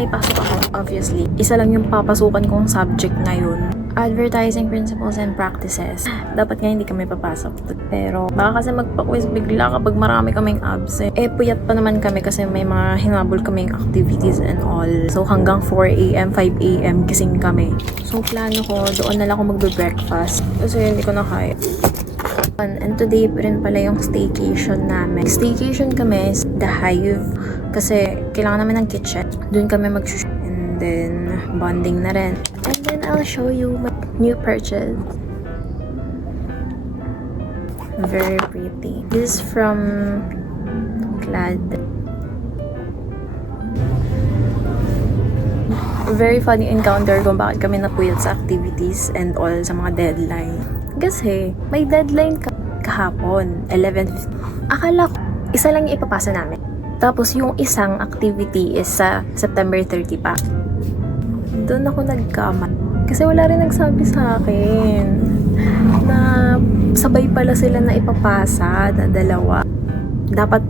may pasok ako, obviously. Isa lang yung papasukan kong subject ngayon. Advertising Principles and Practices. Dapat nga hindi kami papasok. Pero baka kasi magpa-quiz bigla kapag marami kaming absent. Puyat pa naman kami kasi may mga hinabol kaming activities and all. So hanggang 4 a.m., 5 a.m. gising kami. So plano ko, doon na lang ako magbe-breakfast. Kasi hindi ko na kaya. And today rin pala yung staycation namin. Staycation kami sa The Hive kasi kailangan namin ng kitchen. Doon kami mag-shoot and then bonding na rin. And then I'll show you my new purchase. Very pretty. This is from Glad. Very funny encounter kung bakit kami napuyat sa activities and all sa mga deadline. Kasi may deadline kahapon, 11:50. Akala ko, isa lang yung ipapasa namin. Tapos yung isang activity is sa September 30 pa. Doon ako nagkamali. Kasi wala rin nagsabi sa akin na sabay pala sila na ipapasa na dalawa. Dapat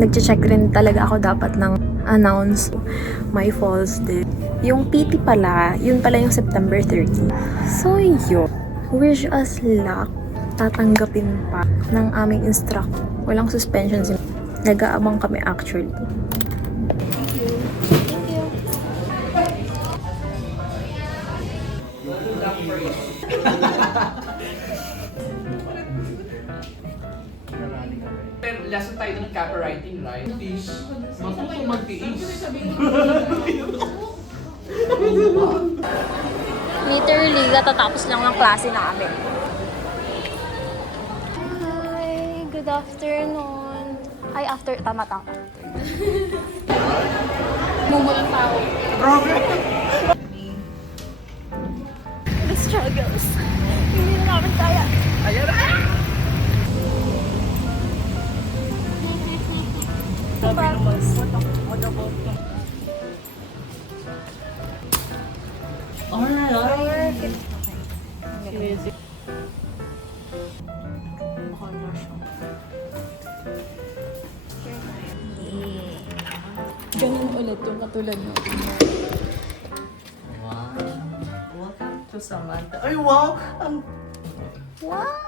nag-check rin talaga ako dapat ng announce. My falls din. Yung PT pala, yun pala yung September 30. So yun. Wish us luck. Tatanggapin pa ng aming instructor. Walang suspension. Nag-aabang kami actually. Thank you. Thank you. Pero lesson tayo ng copywriting, right? Matuto magtiis. Literally, katatapos lang ng klase namin. Hi, good afternoon. Ay, tama. Mumulang tao. The struggles. Hindi na namin kaya. Ayan na! Tapos, alright. Ganun ulit yung katulad mo. Wow! Welcome to Samantha. Ay, wow! Wow!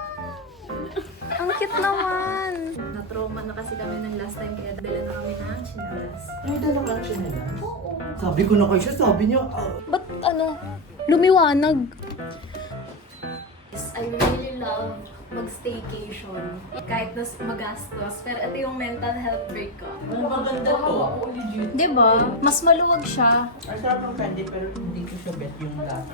Ang cute naman! Na-trauma na kasi kami ng last time kaya dala na kami ng chinelas. Ay, dala ka siya nila? Oo. Sabi ko na kayo siya, sabi niya, Ba't lumiwanag? I really love mag-staycation. Kahit na magastos. Pero ito yung mental health break ko. ang maganda to. Diba? Mas maluwag siya. Ang sarap ng candy pero hindi ko siya bet yung lasa.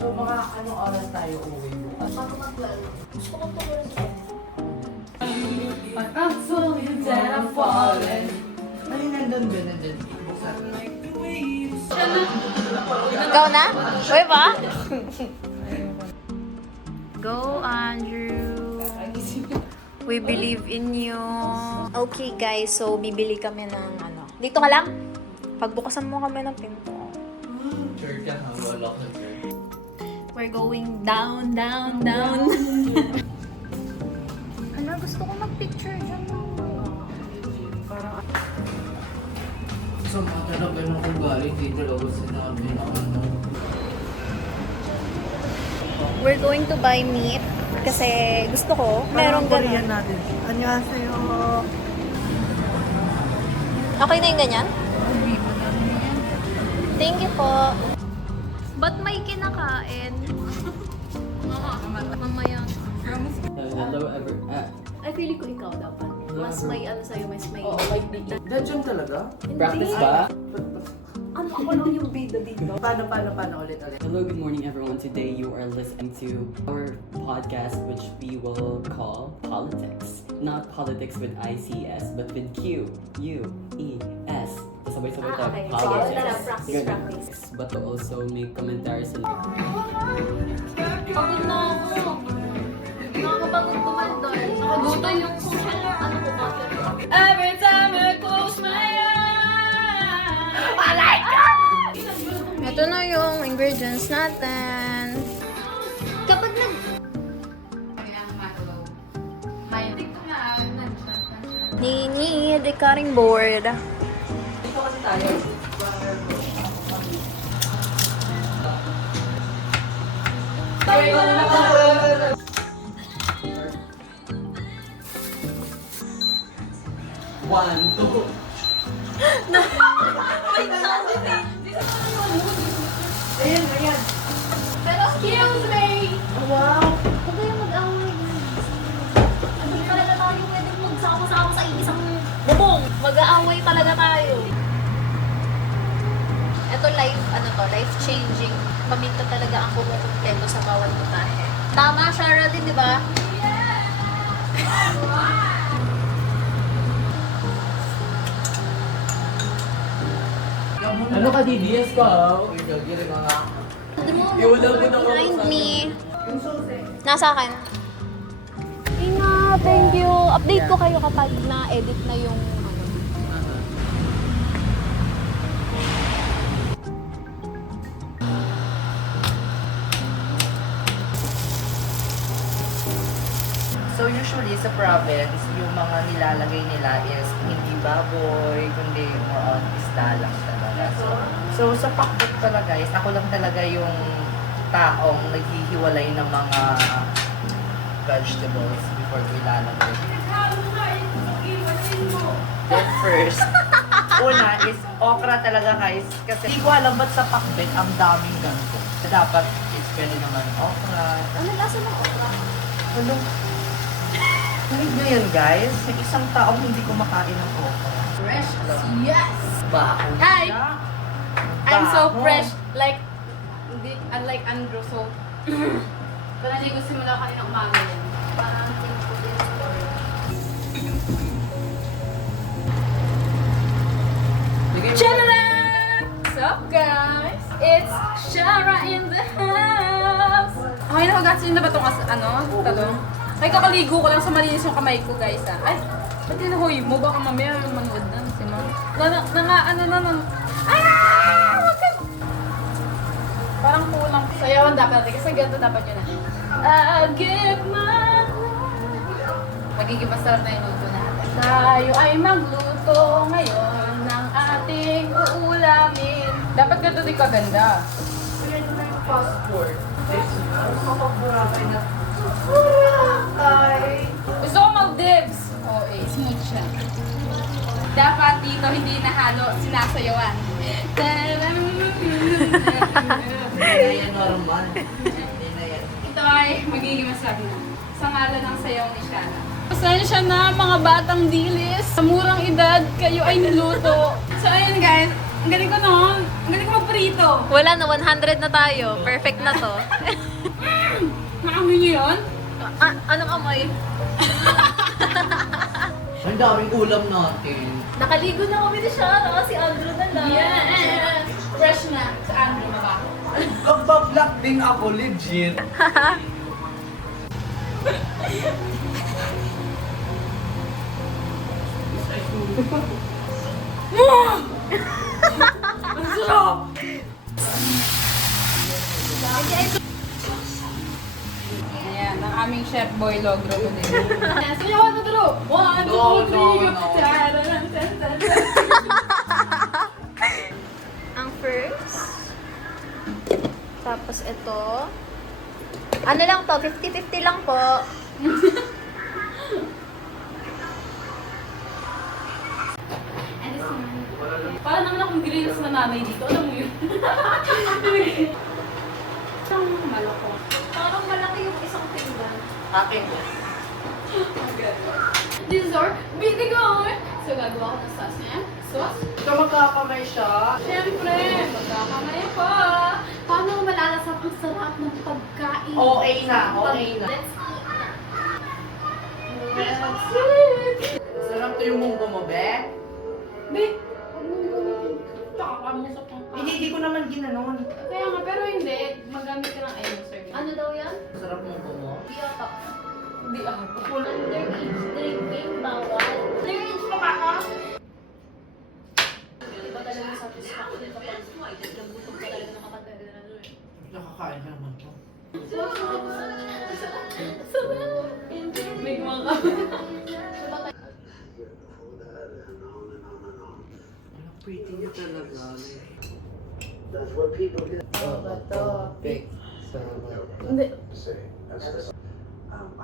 So mga anong oras tayo uwi bukas? Bago mag-12. Gusto ko tumulong sa inyo. Ay, nandun ba na dyan? Buksan. Ikaw na? Uy ba? Go, Andrew. We believe in you. Okay, guys. So, bibili kami ng ano. Dito ka lang. Pagbukasan mo kami ng pinto. Sure ka ha? Wala ka sure. We're going down. Ano, gusto ko mag-picture dyan. Sa mga talaga ng ugali, di talaga sinabi na ano. We're going to buy meat. Kasi gusto ko. Merong ganun. natin. Annyeonghaseyo. Okay na yung ganyan? Thank you po. Ba't may kinakain? Mamaya. Hello, I feel ko ikaw dapat. Mas may ano sa'yo, mas may... Dadyan talaga? practice ba? Ano ako lang yung bida dito? Paano ulit? Hello, good morning everyone. Today you are listening to our podcast which we will call Politics. Not politics with ICS, but with QUES. Sabay-sabay tayo. Okay. Politics. Practice, Good. practice. But to also make commentaries and Pagod na ako. Nakakapagod tumaldol. Nakagutan yung social ano ko ba? Every time I close my eyes. I like it! Ito na yung ingredients natin. Kapag nag... Need a cutting board. Dito kasi tayo. One, two. Pero excuse me! Wow! Huwag kayong mag-away. Hindi talaga tayo pwedeng magsama-sama sa isang bubong. Mag-aaway talaga tayo. Ito life changing. Paminta talaga ang kumukumpleto sa bawat putahe. Tama, Charlotte, di ba? Ano ka, DBS ko? Iwala mo na ako. Behind me. Nasa akin. Thank you. Update ko kayo kapag na-edit na yung So usually sa province, yung mga nilalagay nila is hindi baboy, kundi more on isda lang talaga. So sa pakbet talaga is ako lang talaga yung taong naghihiwalay ng mga vegetables before ko ilalagay. Then first, una is okra talaga guys. Kasi hindi ko alam ba't sa pakbet ang daming ganito. Dapat is pwede naman okra. Ano lasa ng okra? Ano? Hindi nyo yan guys. May isang taong hindi kumakain ng okra. Fresh. Yes! Baho Hi! siya. I'm so Baho. fresh. Unlike Andrew, so... Pero hindi ko simula kanina umaga yan. Parang think ko din story. Tadada! What's up, guys? It's Shara in the house! Okay na hugasin na ba itong talong? Ay, kakaligo ko lang sa malinis yung kamay ko, guys, ah. Ay, ba't tinahoy mo? Baka mamaya manood na si Ma'am. Wag ka! Parang kulang. Sayawan dapat natin kasi ganito dapat yun, ah. I'll give my life. Magiging masarap na yung luto natin. Tayo ay magluto ngayon ng ating uulamin. Dapat ganito din kaganda. Ayan na yung passport. Makapagburakay na. Gusto ko Maldives. Oo, smooth siya. Dapat dito hindi nahalo, sinasayawan. Hindi na yan normal. Hindi na yan. Ito ay magiging masarap na. Sa ngalan ng sayaw ni Shana. Pasensya na mga batang dilis. Sa murang edad, kayo ay niluto. So ayun guys, ang galing ko noon. Ang galing ko magprito. Wala na, 100 na tayo. Perfect na to. Nakamoy niyo yun? Anong amoy? Ang daming ulam natin. Nakaligo na kami ni Shara, si Andrew na lang. Yes! Fresh na sa Andrew mabaho. Magbablak din ako, legit. Ang sarap! Ayan, ang aming chef boy logro ko din. So you want to do? 1, 2, 3, No, go! no. Ang first. Tapos ito. Ano lang to? 50-50 lang po. And this one. Parang naman akong grills na nanay dito. Alam mo yun? Ang malako. Parang malaki yung isang pinggan. Akin. Dessert, binigaw! So gagawa ko ng sauce niya. Sauce? So magkakamay siya. Siyempre, magkakamay pa. Paano malalasap ang sarap ng pagkain? OA na, OA na. Let's eat! Sarap to yung munggo mo, be? Be, huwag mo gamitin. Nakakamusap ng kain. Hindi ko naman ginanon. Kaya nga, pero hindi. Magamit ka ng ayun, sir. Ano daw yan? Sarap munggo mo. Biota. Hindi ako. Underage drinking bawal. Underage pa ka? Iba talaga satisfaction kapag nagutom ka talaga ng kapatid. Nakakain ka naman to. May mga Ang pretty niya talaga. That's what people get. Big. Hindi. I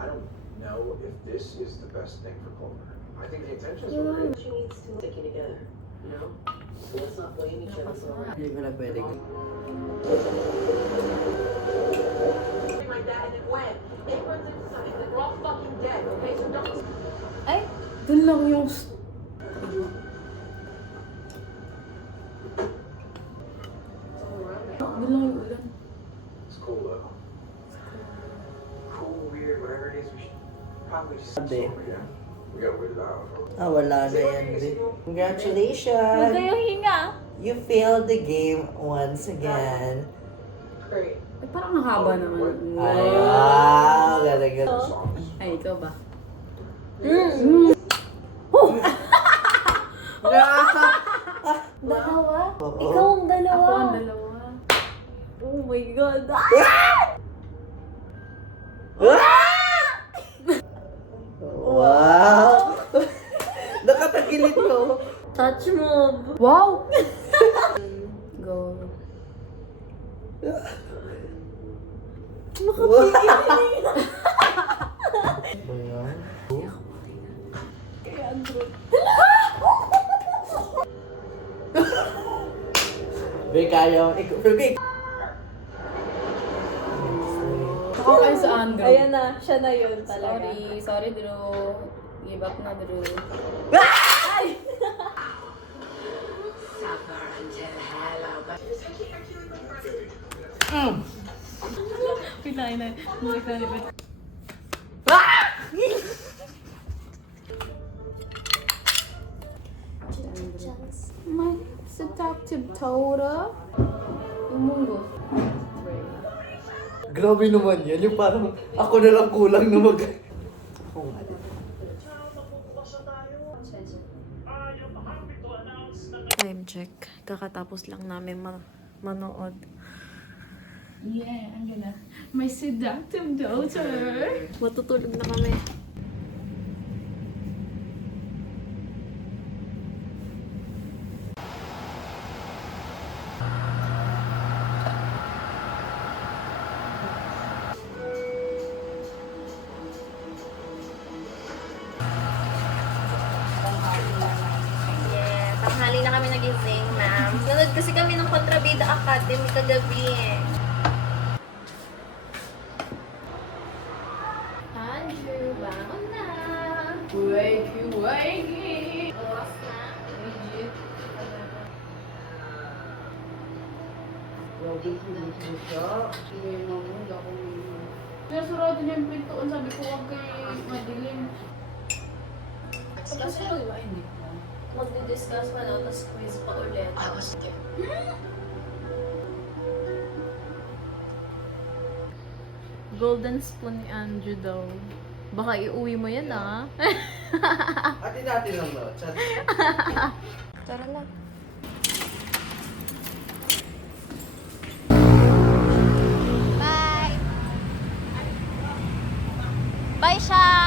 don't know if this is the best thing for Clover. I think the intentions are great. She needs to stick it together, you know? So let's not blame each other so much. Hindi ko na pwede. My dad and it went. It runs into something like we're all fucking dead, okay? So don't. Ay, dun lang yung... Dun lang yung ulan. It's cool though. Cool, weird, whatever it is, we should probably just Ade. yeah. We gotta wait it out. Wala na yan, Vic. Congratulations! yung hinga. You failed the game once again. Great. Ay, parang nakaba naman. Ay, wow! Galing galing. Songs. Ay, ikaw ba? Dalawa? Oo. Ikaw ang dalawa. Ako ang dalawa. Oh my God. Wow! Nakatagilid ko. Touch move. Wow! Go. Vic, ayaw. Vic! Ako kayo sa Andrew. Ayan na, siya na yun talaga. Sorry Drew. Give up na, Drew. Pinain na. My seductive Tora. Yung munggo. Grabe naman yan. Yung parang ako na lang kulang na mag... Time check. Kakatapos lang namin manood. Yeah, I'm gonna. My seductive daughter. Matutulog na kami. Tanghali na kami nagising, ma'am. Nanood kasi kami ng Kontrabida Academy kagabi eh. Andrew, bangon na! Wakey, wakey. Oras na. Legit. Hindi, mamula ko. Nasarado niya yung pintuan. Sabi ko, huwag kayo madilim. Kasi hindi ko. Magdi-discuss pa na, tapos quiz pa ulit. Golden spoon ni Andrew daw. Baka iuwi mo yan ah. Atin natin lang no. Chat. Tara na. Bye! Bye, Sha!